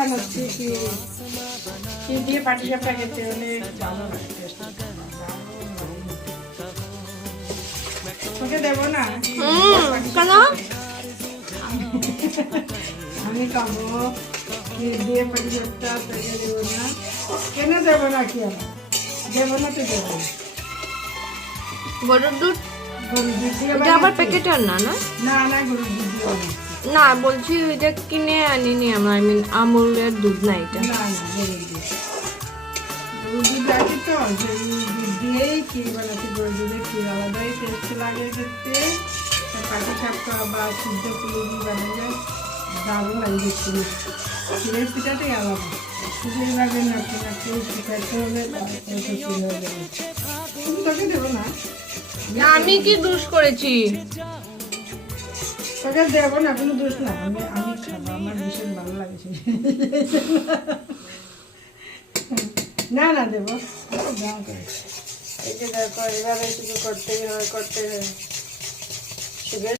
বানাচ্ছি কি দিয়ে পাটিসাপটা খেতে অনেক ভালো লাগে। তোকে দেবো না? কেন? আমি খাবো দিয়ে পাটিসাপটা, তোকে দেবো না। কেন দেবো না? কি আমার দেবো না? তো দেবো না। গরুর দুধ গরুর দুধ দিয়ে এটা আবার বানাচ্ছি। প্যাকেটের না না? না না, গরুর দুধ দিয়ে বানাচ্ছি। না বলছি ওইটা কিনে আনিনি আমরা, আই মিন আমুলের দুধ না এটা। না না, গরুর দুধ। গরুর দুধ আছে তো, সেই দুধ দিয়েই ক্ষীর বানাচ্ছি। গরুর দুধের ক্ষীর আলাদাই টেস্ট লাগে খেতে। পাটিসাপটা বা সিদ্ধ পুলি দিয়ে বানালে দারুণ লাগে দেখতে। ক্ষীরের পিঠাটাই আলাদা। শুধু এভাবে নাড়তে নাড়তে শুকাইতে হবে, তারপরে তো ক্ষীর হয়ে যাবে। কিন্তু তোকে দেবো না। আমি কি দোষ করেছি? তোকে দেবো না, কোনো দোষ না। আমি আমি খাবো, আমার ভীষণ ভালো লাগে। না না, দেবো। এই যে দেখো, এভাবে শুধু করতেই হয়।